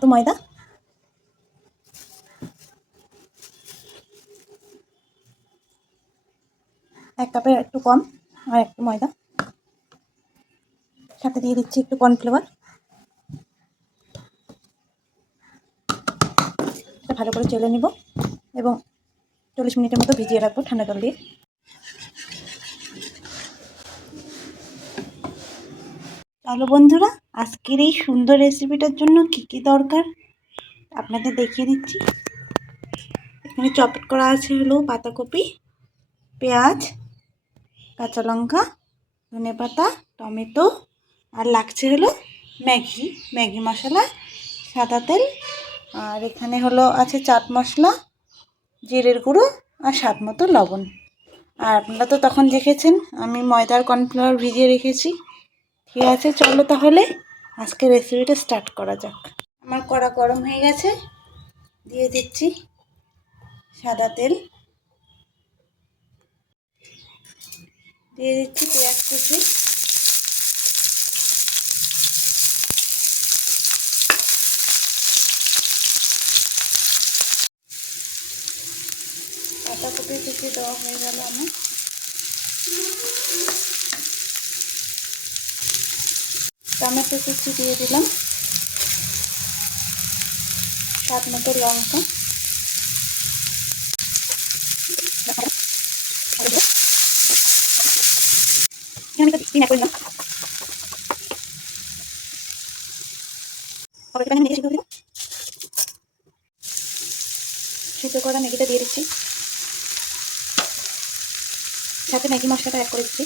তো ময়দা, এক কাপের একটু কম, আর একটু ময়দা, সাথে দিয়ে দিচ্ছি একটু কর্নফ্লাওয়ার। এটা ভালো করে চেলে নিব এবং 40 মিনিটের মতো ভিজিয়ে রাখবো ঠান্ডা জল দিয়ে। চলো বন্ধুরা, আজকের এই সুন্দর রেসিপিটার জন্য কি কি দরকার আপনাদের দেখিয়ে দিচ্ছি। এখানে চপ করা আছে হলো পাতাকপি, পেঁয়াজ, কাঁচা লঙ্কা, ধনেপাতা, টমেটো, আর লাগছে হলো ম্যাগি মশলা, সাদা তেল, আর এখানে হলো আছে চাট মশলা, জিরের গুঁড়ো, আর স্বাদ মতো লবণ। আর আপনারা তো তখন দেখেছেন আমি ময়দার কর্নফ্লাওয়ার ভিজিয়ে রেখেছি। ঠিক আছে, চলো তাহলে আজকে রেসিপিটা স্টার্ট করা যাক। আমার কড়া গরম হয়ে গেছে, দিয়ে দিচ্ছি সাদা তেল, দিয়ে দিচ্ছি পেঁয়াজ কুচি, পাতাকপি কুচি দেওয়া হয়ে গেল আমার। টমেটো কুচি দিয়ে দিলাম, স্বাদ মতো লঙ্কা, সিদ্ধ করা ম্যাগিটা দিয়ে দিচ্ছি, সাথে ম্যাগি মশলাটা অ্যাড করে দিচ্ছি।